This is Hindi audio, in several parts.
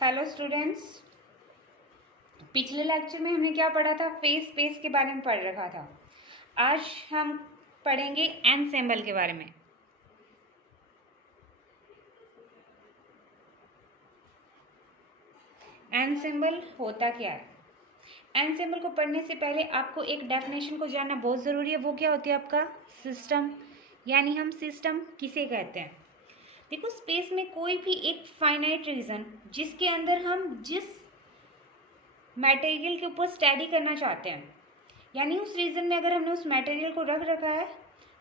Hello students. पिछले लेक्चर में हमने क्या पढ़ा था? फेस स्पेस के बारे में पढ़ रखा था। आज हम पढ़ेंगे एनसेम्बल के बारे में। एनसेम्बल होता क्या है? एनसेम्बल को पढ़ने से पहले आपको एक डेफिनेशन को जानना बहुत ज़रूरी है। वो क्या होती है? आपका सिस्टम, यानी हम सिस्टम किसे कहते हैं। देखो, स्पेस में कोई भी एक फाइनाइट रीजन जिसके अंदर हम जिस मटेरियल के ऊपर स्टडी करना चाहते हैं, यानी उस रीजन में अगर हमने उस मटेरियल को रख रखा है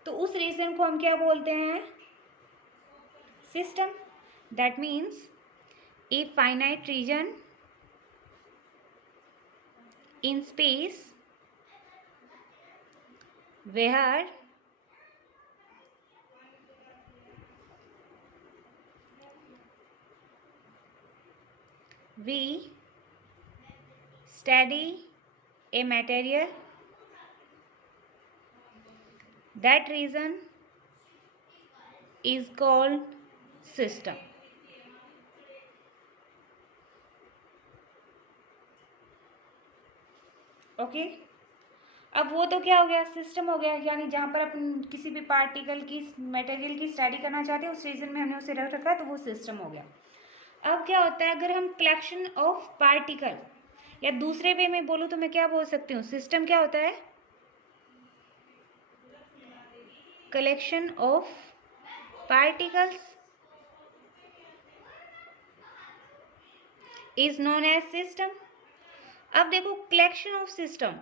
तो उस रीजन को हम क्या बोलते हैं? System. That means a finite region in space where we study a material, that region is called system. Okay, अब वो तो क्या हो गया? सिस्टम हो गया, यानी जहाँ पर अपन किसी भी पार्टिकल की, मटेरियल की स्टडी करना चाहते हैं उस रीजन में हमने उसे रख रखा तो वो सिस्टम हो गया। अब क्या होता है अगर हम कलेक्शन ऑफ पार्टिकल, या दूसरे वे में बोलूँ तो मैं क्या बोल सकती हूँ? सिस्टम क्या होता है? Collection of particles is known as system. अब देखो, कलेक्शन ऑफ सिस्टम,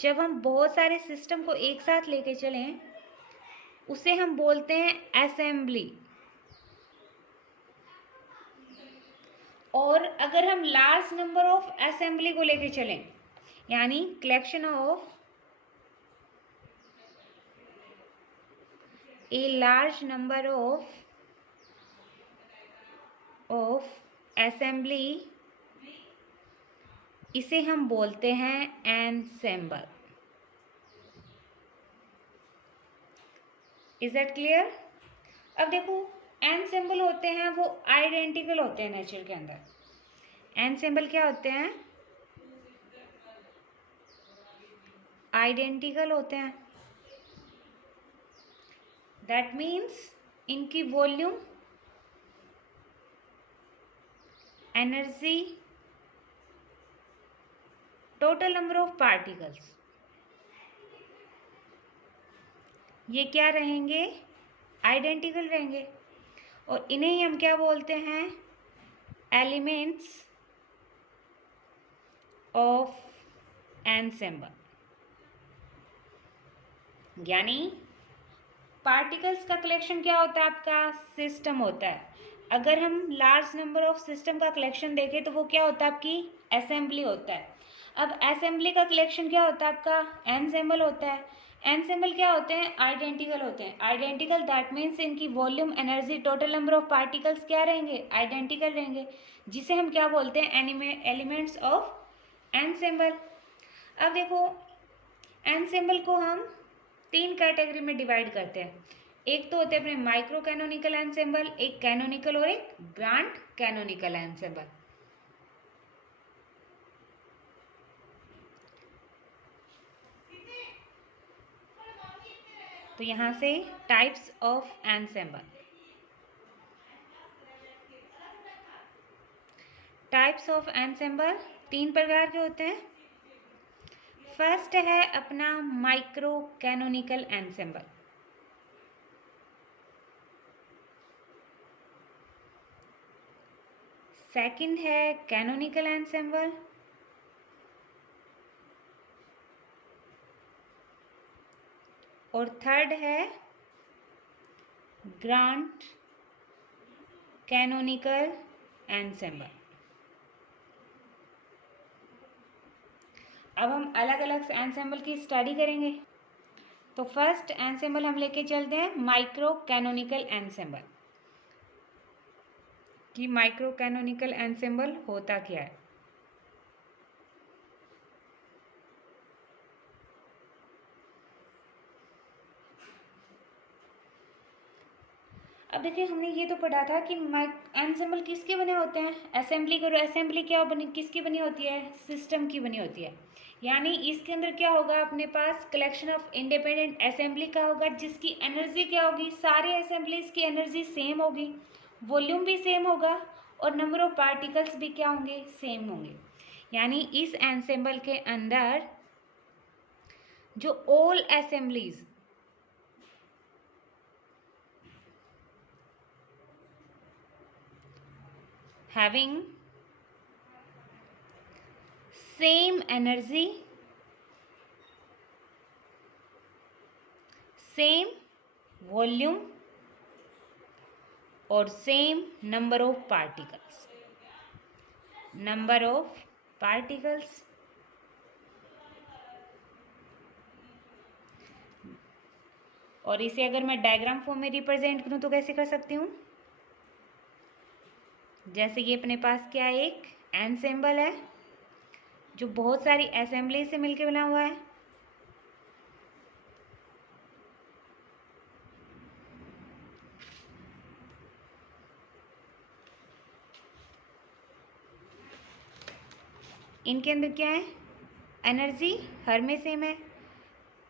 जब हम बहुत सारे सिस्टम को एक साथ लेके चलें उसे हम बोलते हैं असेंबली। और अगर हम लार्ज नंबर ऑफ असेंबली को लेके चलें, यानी collection of a large number of assembly, इसे हम बोलते हैं एनसेम्बल। Is that clear? अब देखो, एनसेम्बल होते हैं वो आइडेंटिकल होते हैं नेचर के अंदर। एनसेम्बल क्या होते हैं? आइडेंटिकल होते हैं। दैट मीन्स इनकी volume, energy, total number of particles, ये क्या रहेंगे? आइडेंटिकल रहेंगे। और इन्हें ही हम क्या बोलते हैं? Elements of ensemble. यानी पार्टिकल्स का कलेक्शन क्या होता है? आपका सिस्टम होता है। अगर हम लार्ज नंबर ऑफ सिस्टम का कलेक्शन देखें तो वो क्या होता है? आपकी असेंबली होता है। अब असेंबली का कलेक्शन क्या होता है? आपका एनसेम्बल होता है। एनसेम्बल क्या होते हैं? आइडेंटिकल होते हैं। आइडेंटिकल दैट मीन्स इनकी volume, energy, total number of particles क्या रहेंगे? आइडेंटिकल रहेंगे, जिसे हम क्या बोलते हैं? Elements of ensemble. अब देखो, एनसेम्बल को हम 3 कैटेगरी में डिवाइड करते हैं। एक तो होते हैं अपने माइक्रो कैनोनिकल एनसेम्बल, एक कैनोनिकल और एक ग्रांड कैनोनिकल एनसेम्बल। तो यहां से types of ensemble. Types of ensemble 3 प्रकार के होते हैं। फर्स्ट है अपना माइक्रो कैनोनिकल एनसेम्बल। सेकंड है कैनोनिकल एनसेम्बल। और थर्ड है ग्रांड कैनोनिकल एनसेम्बल। अब हम अलग अलग एनसेम्बल की स्टडी करेंगे। तो फर्स्ट एनसेम्बल हम लेके चलते हैं माइक्रो कैनोनिकल एनसेम्बल। कि माइक्रो कैनोनिकल एनसेम्बल होता क्या है। अब देखिए हमने ये तो पढ़ा था कि एनसेम्बल किसके बने होते हैं, असेंबली करो, असेंबली क्या बनी, किसकी बनी होती है, सिस्टम की बनी होती है। यानी इसके अंदर क्या होगा अपने पास, कलेक्शन ऑफ इंडिपेंडेंट असेंबली का होगा, जिसकी एनर्जी क्या होगी, सारे असेंबलीज की एनर्जी सेम होगी, वॉल्यूम भी सेम होगा और नंबर ऑफ पार्टिकल्स भी क्या होंगे, सेम होंगे। यानी इस एनसेम्बल के अंदर जो all assemblies having same energy, same volume और same number of particles, number of particles और इसे अगर मैं डायग्राम फॉर्म में रिप्रेजेंट करूं तो कैसे कर सकती हूँ, जैसे ये अपने पास क्या है, एक एनसेम्बल है जो बहुत सारी असेंबली से मिलकर बना हुआ है। इनके अंदर क्या है, एनर्जी हर में सेम है,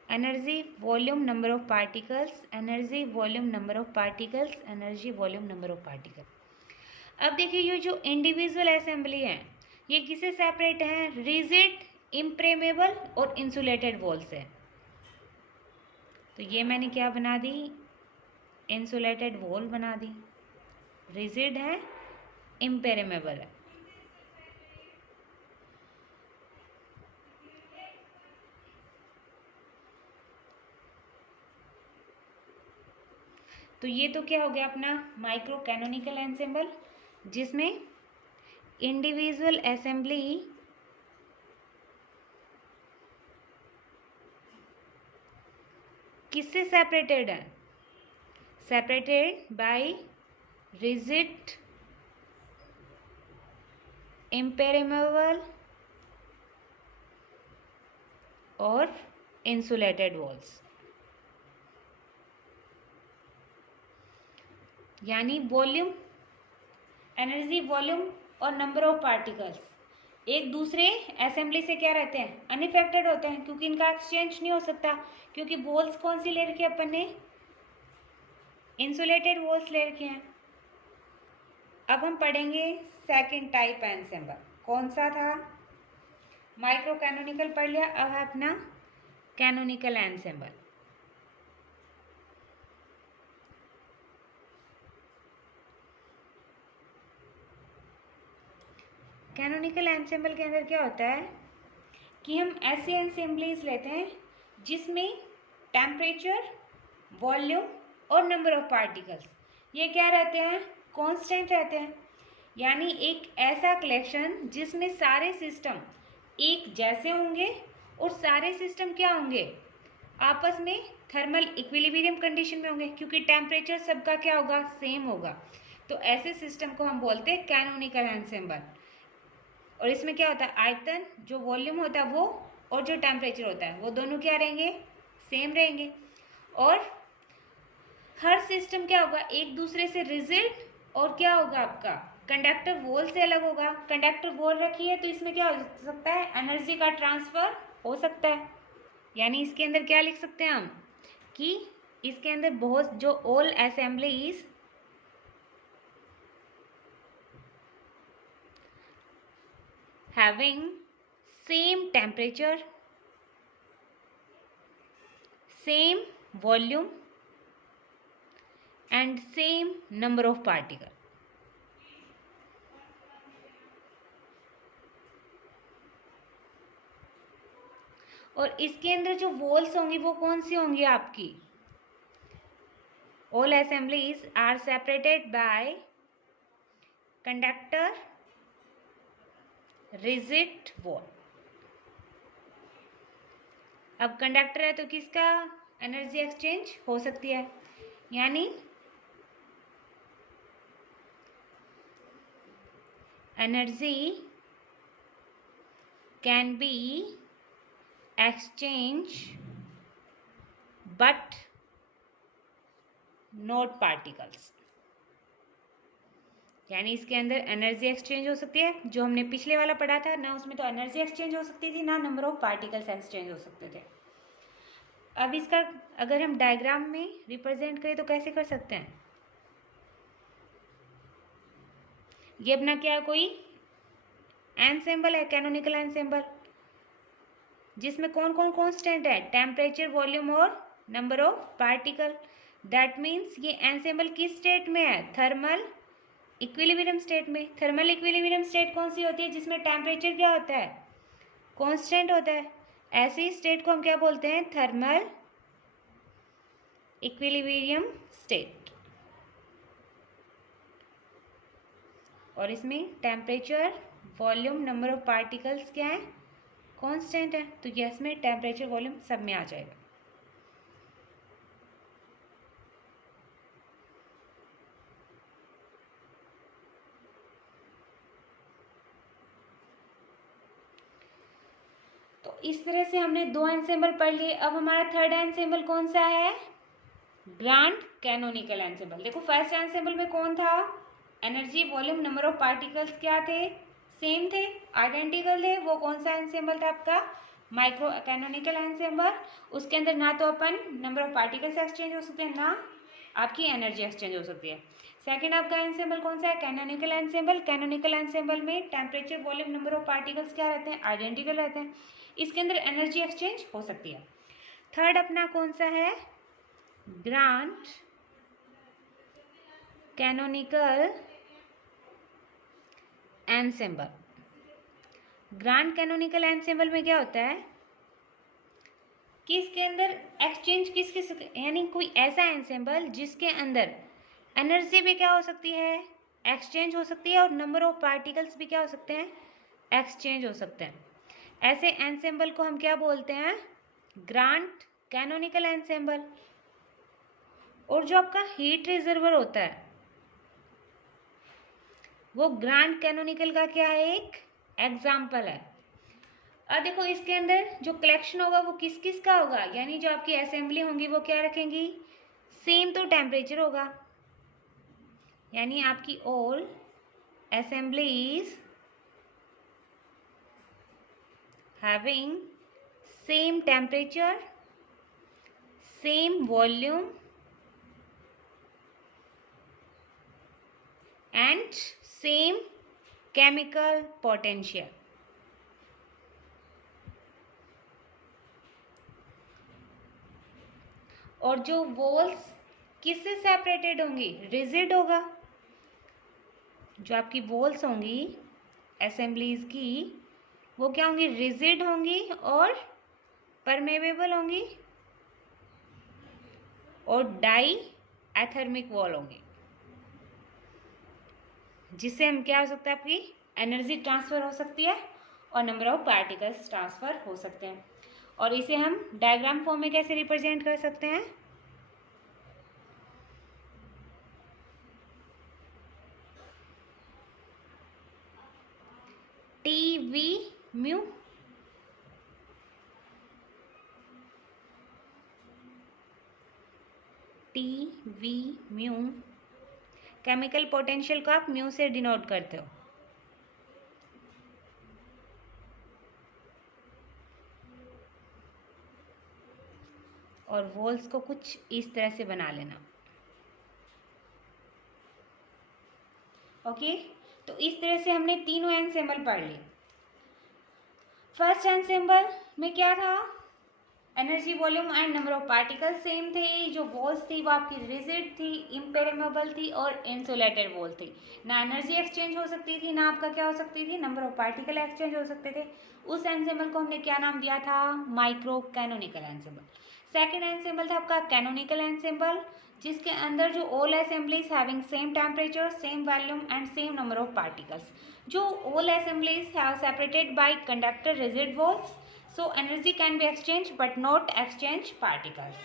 energy volume number of particles, energy volume number of particles, energy volume number of particle. अब देखिए ये जो इंडिविजुअल असेंबली है ये किसे सेपरेट है, रिजिड, इम्प्रेमेबल और इंसुलेटेड वॉल से। तो ये मैंने क्या बना दी, इंसुलेटेड वॉल बना दी, रिजिड है, इम्प्रेमेबल है। तो ये तो क्या हो गया अपना माइक्रो कैनोनिकल एंसेम्बल, जिसमें इंडिविजुअल असेंबली किससे सेपरेटेड है, सेपरेटेड बाय रिजिड, इम्पेरेमेबल और इंसुलेटेड वॉल्स। यानी वॉल्यूम, एनर्जी, वॉल्यूम और नंबर ऑफ पार्टिकल्स एक दूसरे असेंबली से क्या रहते हैं, अनइफेक्टेड होते हैं, क्योंकि इनका एक्सचेंज नहीं हो सकता, क्योंकि वॉल्स कौन सी ले रखी है अपन ने, इंसुलेटेड वॉल्स ले रखे हैं। अब हम पढ़ेंगे सेकंड टाइप एनसेम्बल, कौन सा था, माइक्रो कैनोनिकल पढ़ लिया, अब है अपना कैनोनिकल एनसेम्बल। कैनोनिकल एनसेम्बल के अंदर क्या होता है कि हम ऐसे एनसेम्बलीज लेते हैं जिसमें टेम्परेचर, वॉल्यूम और नंबर ऑफ पार्टिकल्स ये क्या रहते हैं, कांस्टेंट रहते हैं। यानी एक ऐसा कलेक्शन जिसमें सारे सिस्टम एक जैसे होंगे और सारे सिस्टम क्या होंगे, आपस में थर्मल इक्विलिब्रियम कंडीशन में होंगे, क्योंकि टेम्परेचर सबका क्या होगा, सेम होगा। तो ऐसे सिस्टम को हम बोलते हैं कैनोनिकल एनसेम्बल। और इसमें क्या होता है, आयतन, जो वॉल्यूम होता है वो और जो टेम्परेचर होता है वो दोनों क्या रहेंगे, सेम रहेंगे। और हर सिस्टम क्या होगा, एक दूसरे से रिजिड और क्या होगा आपका कंडक्टर वॉल से अलग होगा। कंडक्टर वॉल रखी है तो इसमें क्या हो सकता है, एनर्जी का ट्रांसफर हो सकता है। यानी इसके अंदर क्या लिख सकते हैं हम कि इसके अंदर बहुत जो all assemblies having same temperature, same volume and same number of particle। और इसके अंदर जो वॉल्स होंगी वो कौन सी होंगी आपकी, all assemblies are separated by conductor, rigid wall। अब कंडक्टर है तो किसका एनर्जी एक्सचेंज हो सकती है, यानी energy can be exchange but not particles. यानी इसके अंदर एनर्जी एक्सचेंज हो सकती है, जो हमने पिछले वाला पढ़ा था ना, उसमें तो एनर्जी एक्सचेंज हो सकती थी ना नंबर ऑफ पार्टिकल्स एक्सचेंज हो सकते थे। अब इसका अगर हम डायग्राम में रिप्रेजेंट करें तो कैसे कर सकते हैं? ये अपना क्या है, कोई एनसेम्बल है, कैनोनिकल एनसेम्बल, जिसमें कौन कौन कांस्टेंट है? टेम्परेचर, वॉल्यूम और number of particle. That means ये एनसेम्बल किस स्टेट में है? थर्मल इक्विलिब्रियम स्टेट में। थर्मल इक्विलिब्रियम स्टेट कौन सी होती है? जिसमें टेम्परेचर क्या होता है? कांस्टेंट होता है। ऐसी स्टेट को हम क्या बोलते हैं? Thermal equilibrium state. और इसमें temperature, volume, number of particles क्या है? कांस्टेंट है। तो ये इसमें टेम्परेचर, वॉल्यूम सब में आ जाएगा। तो इस तरह से हमने 2 एनसेम्बल पढ़ लिए। अब हमारा थर्ड एनसेम्बल कौन सा है? Grand canonical ensemble. देखो फर्स्ट एनसेम्बल में कौन था? Energy, volume, number of particles क्या थे? सेम थे, आइडेंटिकल थे। वो कौन सा एनसेम्बल था आपका? Micro canonical ensemble. उसके अंदर ना तो अपन नंबर ऑफ पार्टिकल्स एक्सचेंज हो सकते हैं, ना आपकी एनर्जी एक्सचेंज हो सकती है। सेकंड आपका एनसेम्बल कौन सा है? Canonical ensemble. कैनोनिकल एनसेम्बल में temperature, volume, number of particles क्या रहते हैं? आइडेंटिकल रहते हैं। इसके अंदर एनर्जी एक्सचेंज हो सकती है। थर्ड अपना कौन सा है? Grand canonical ensemble. Grand canonical ensemble में क्या होता है कि इसके अंदर एक्सचेंज किस यानी कोई ऐसा एनसेम्बल जिसके अंदर एनर्जी भी क्या हो सकती है? एक्सचेंज हो सकती है, और नंबर ऑफ पार्टिकल्स भी क्या हो सकते हैं? एक्सचेंज हो सकते हैं। ऐसे एनसेम्बल को हम क्या बोलते हैं? Grand canonical ensemble. और जो आपका हीट रिजर्वर होता है वो ग्रांड कैनोनिकल का क्या है? एक एग्जाम्पल है। अब देखो इसके अंदर जो कलेक्शन होगा वो किस किस का होगा? यानी जो आपकी असेंबली होंगी वो क्या रखेंगी? सेम तो टेम्परेचर होगा, यानी आपकी all assemblies having same temperature, same volume and same chemical potential. और जो वॉल्स किससे सेपरेटेड होंगी? रिजिड होगा। जो आपकी वॉल्स होंगी असेंबलीज की वो क्या होंगी? रिजिड होंगी और परमेबल होंगी और डाई एथर्मिक वॉल होंगी, जिससे हम क्या हो सकता है? आपकी एनर्जी ट्रांसफर हो सकती है और नंबर ऑफ पार्टिकल्स ट्रांसफर हो सकते हैं। और इसे हम डायग्राम फॉर्म में कैसे रिप्रेजेंट कर सकते हैं? T V mu, T V mu, chemical potential को आप म्यू से डिनोट करते हो। और वॉल्स को कुछ इस तरह से बना लेना। ओके, तो इस तरह से हमने तीनों एनसेम्बल पढ़ लिए। फर्स्ट एनसेम्बल में क्या था? Energy, volume and number of particle same थे। जो वॉल्स थी वो आपकी रिजिड थी, इम्पेरेमेबल थी और इंसुलेटेड वॉल थी। ना एनर्जी एक्सचेंज हो सकती थी, ना आपका क्या हो सकती थी? नंबर ऑफ पार्टिकल एक्सचेंज हो सकते थे। उस एनसेम्बल को हमने क्या नाम दिया था? Micro canonical ensemble. Second ensemble था आपका कैनोनिकल एनसेम्बल, जिसके अंदर जो all assemblies having same temperature, same volume and same number of particles. जो all assemblies have separated by conductor rigid walls, so energy can be exchanged but not exchange particles.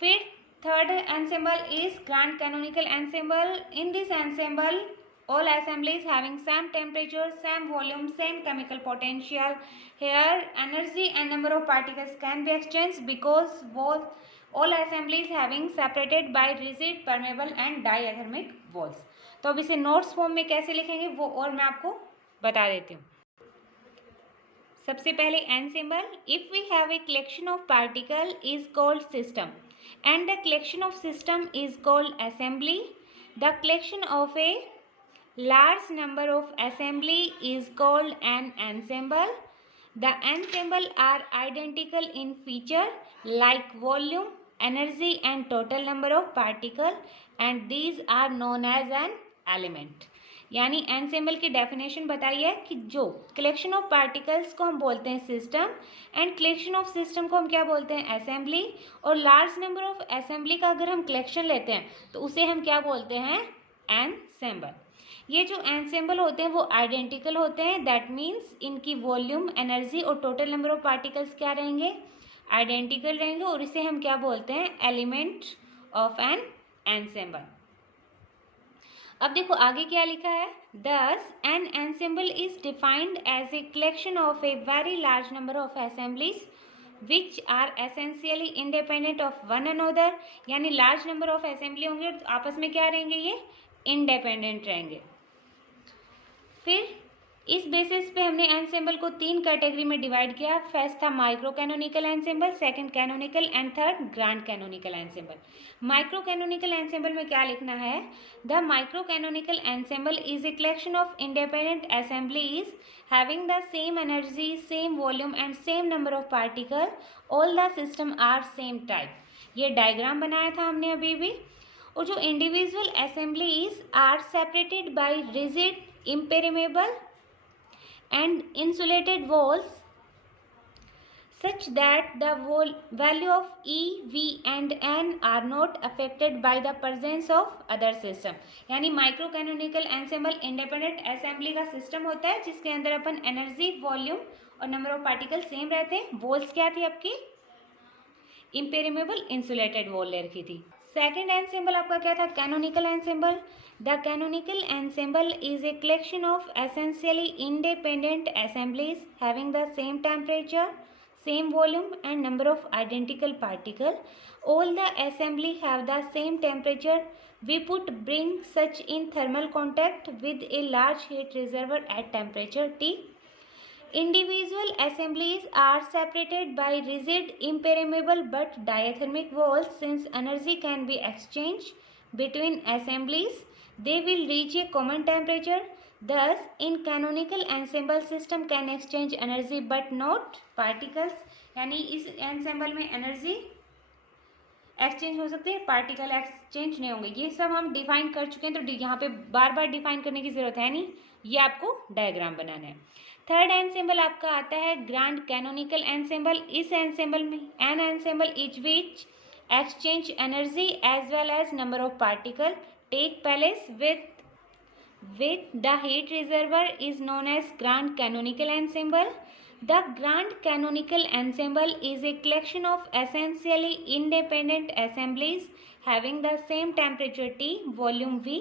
फिर third ensemble is grand canonical ensemble. In this ensemble all assemblies having same temperature, same volume, same chemical potential. Here energy and number of particles can be exchanged because all assemblies having separated by rigid, permeable and diathermic walls. तो अब इसे नोट्स फॉर्म में कैसे लिखेंगे वो और मैं आपको बता देती हूँ। सबसे पहले N symbol, if we have a collection of particle is called system and the collection of system is called assembly. The collection of a large number of assembly is called an ensemble. The ensemble are identical in feature like volume, energy and total number of particle and these are known as an element. यानी एनसेम्बल की डेफिनेशन बताइए कि जो कलेक्शन ऑफ पार्टिकल्स को हम बोलते हैं system and collection of system को हम क्या बोलते हैं असेंबली, और लार्ज नंबर ऑफ असेंबली का अगर हम कलेक्शन लेते हैं तो उसे हम क्या बोलते हैं एनसेम्बल। ये जो एनसेम्बल होते हैं वो आइडेंटिकल होते हैं, दैट मीन्स इनकी वॉल्यूम, एनर्जी और टोटल नंबर ऑफ पार्टिकल्स क्या रहेंगे आइडेंटिकल रहेंगे और इसे हम क्या बोलते हैं एलिमेंट ऑफ एन एनसेम्बल। अब देखो आगे क्या लिखा है, thus an ensemble is defined as a collection of a very large number of assemblies which are essentially independent of one another. यानी लार्ज नंबर ऑफ असेंबली होंगे तो आपस में क्या रहेंगे ये इंडिपेंडेंट रहेंगे। फिर इस बेसिस पे हमने एनसेम्बल को 3 कैटेगरी में डिवाइड किया। फर्स्ट था micro canonical ensemble, second canonical and third grand canonical ensemble. Micro canonical ensemble में क्या लिखना है, the micro canonical ensemble is a collection of independent assemblies having the same energy, same volume and same number of particle, all the system are same type. ये डायग्राम बनाया था हमने अभी भी। और जो individual assemblies are separated by rigid, impermeable and insulated walls such that the value of E, V and N are not affected by the presence of other system। यानी micro canonical ensemble independent assembly का सिस्टम होता है जिसके अंदर अपन एनर्जी, वॉल्यूम और नंबर ऑफ पार्टिकल सेम रहते हैं। वॉल्स क्या थी आपकी इम्पेरिमेबल इंसुलेटेड वॉल ले रखी थी। सेकेंड एनसेम्बल आपका क्या था canonical ensemble. The canonical ensemble is a collection of essentially independent assemblies having the same temperature, same volume and number of identical particles. All the assembly have the same temperature. We bring such in thermal contact with a large heat reservoir at temperature T. Individual assemblies are separated by rigid, impermeable but diathermic walls. Since energy can be exchanged between assemblies, they will reach a common temperature. Thus, in canonical ensemble system can exchange energy but not particles। यानी इस ensemble में energy एक्सचेंज हो सकती है, पार्टिकल एक्सचेंज नहीं होंगे। ये सब हम डिफाइन कर चुके हैं तो यहाँ पे बार बार डिफाइन करने की जरूरत है नहीं, ये आपको डायग्राम बनाना है। थर्ड एनसेम्बल आपका आता है ग्रैंड कैनोनिकल एनसेम्बल। इस एनसेम्बल में N ensemble etch which exchange energy as well as number of particle take place with the heat reservoir is known as grand canonical ensemble. The grand canonical ensemble is a collection of essentially independent assemblies having the same temperature T, volume V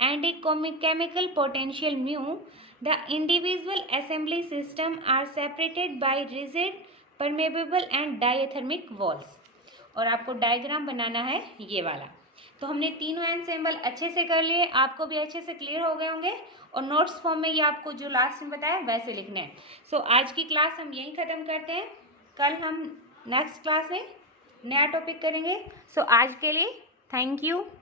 and a chemical potential mu. The individual assembly system are separated by rigid, permeable and diathermic walls। और आपको डायग्राम बनाना है ये वाला। तो हमने तीनों एनसेम्बल अच्छे से कर लिए, आपको भी अच्छे से क्लियर हो गए होंगे और नोट्स फॉर्म में ये आपको जो लास्ट में बताया वैसे लिखना है। सो आज की क्लास हम यहीं ख़त्म करते हैं, कल हम नेक्स्ट क्लास में नया टॉपिक करेंगे। सो आज के लिए थैंक यू।